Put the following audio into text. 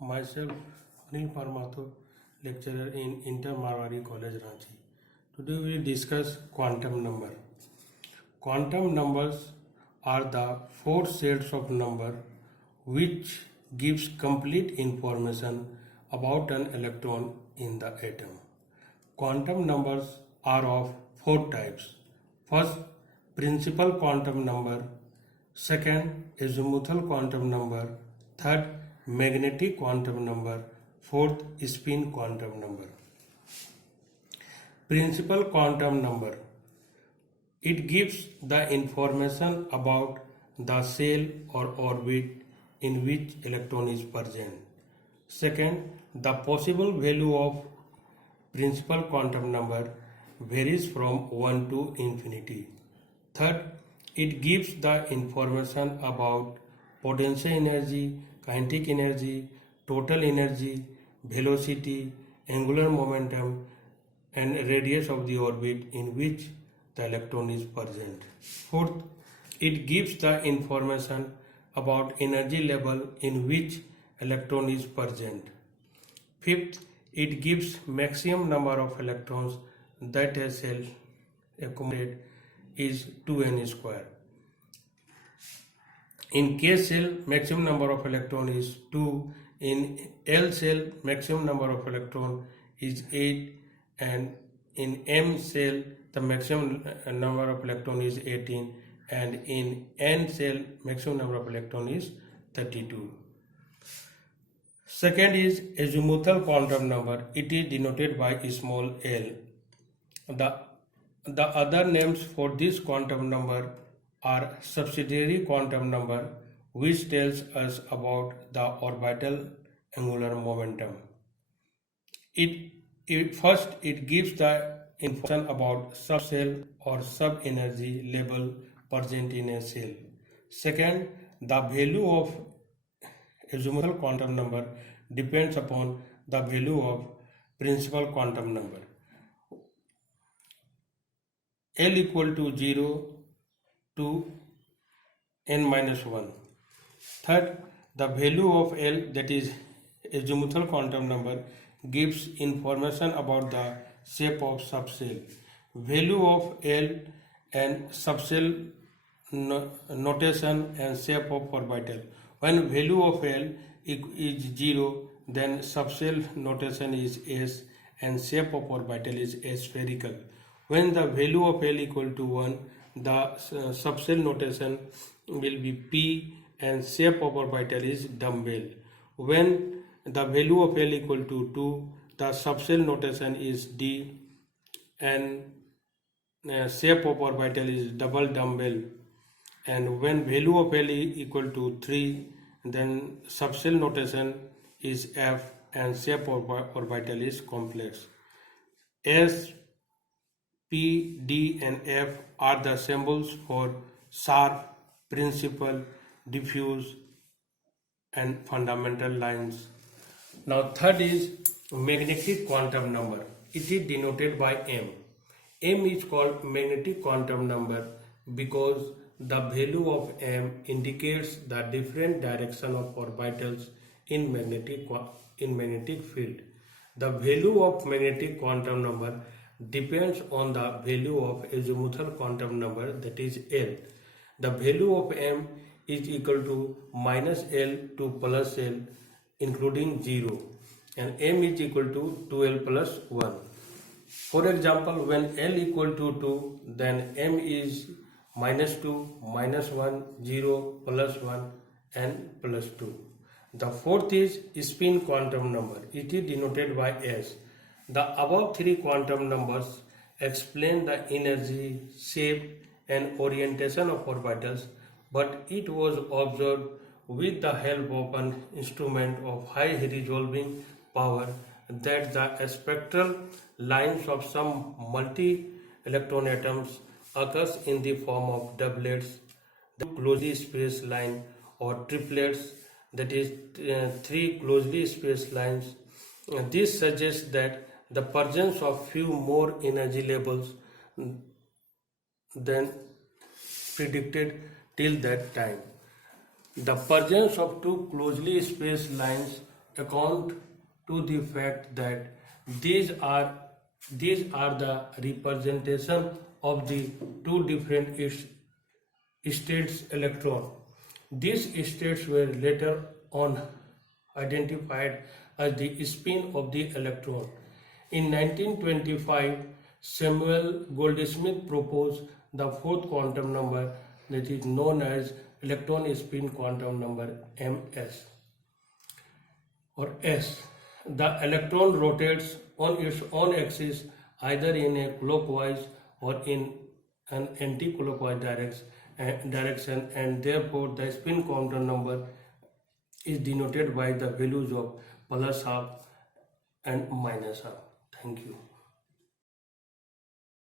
Myself, Anil Parmato, lecturer in Inter Marwari College, Ranchi. Today we discuss quantum number. Quantum numbers are the four sets of number which gives complete information about an electron in the atom. Quantum numbers are of four types. First, principal quantum number. Second, azimuthal quantum number. Third, magnetic quantum number. Fourth, spin quantum number. Principal quantum number. It gives the information about the shell or orbit in which electron is present. Second, the possible value of principal quantum number varies from 1 to infinity. Third, it gives the information about potential energy, kinetic energy, total energy, velocity, angular momentum, and radius of the orbit in which the electron is present. Fourth, it gives the information about energy level in which electron is present. Fifth, it gives maximum number of electrons that a cell accumulated is 2n square. In K cell, maximum number of electron is 2. In L cell, maximum number of electron is 8. And in M cell, the maximum number of electron is 18. And in N cell, maximum number of electron is 32. Second is azimuthal quantum number. It is denoted by small l. The other names for this quantum number are subsidiary quantum number, which tells us about the orbital angular momentum. First, it gives the information about subshell or sub-energy level present in a cell. Second, the value of azimuthal quantum number depends upon the value of principal quantum number. L equal to 0 to n minus 1. Third, the value of L, that is azimuthal quantum number, gives information about the shape of subshell. Value of L and subshell notation and shape of orbital. When value of L is 0, then subshell notation is S and shape of orbital is spherical. When the value of L equal to 1, the subshell notation will be P and shape of orbital is dumbbell. When the value of L equal to 2, the subshell notation is D and shape of orbital is double dumbbell. And when value of L equal to 3, then subshell notation is F and shape of orbital is complex. S, P, D and F are the symbols for sharp, principal, diffuse and fundamental lines. Now third is magnetic quantum number. It is denoted by M. M is called magnetic quantum number because the value of M indicates the different direction of orbitals in magnetic field. The value of magnetic quantum number depends on the value of azimuthal quantum number, that is L. The value of M is equal to minus L to plus L including 0 and M is equal to 2L plus 1. For example, when L equal to 2, then M is minus 2, minus 1, 0, plus 1 and plus 2. The fourth is spin quantum number. It is denoted by S. The above three quantum numbers explain the energy, shape and orientation of orbitals, but it was observed with the help of an instrument of high resolving power that the spectral lines of some multi-electron atoms occurs in the form of doublets, the closely spaced line, or triplets, that is 3 closely spaced lines. This suggests that the presence of few more energy levels than predicted till that time. The presence of two closely spaced lines account to the fact that these are the representation of the two different states electron. These states were later on identified as the spin of the electron. In 1925, Samuel Goldsmith proposed the fourth quantum number, that is known as electron spin quantum number, ms or S. The electron rotates on its own axis either in a clockwise or in an anti-clockwise direction, and therefore the spin quantum number is denoted by the values of plus half and minus half. Thank you.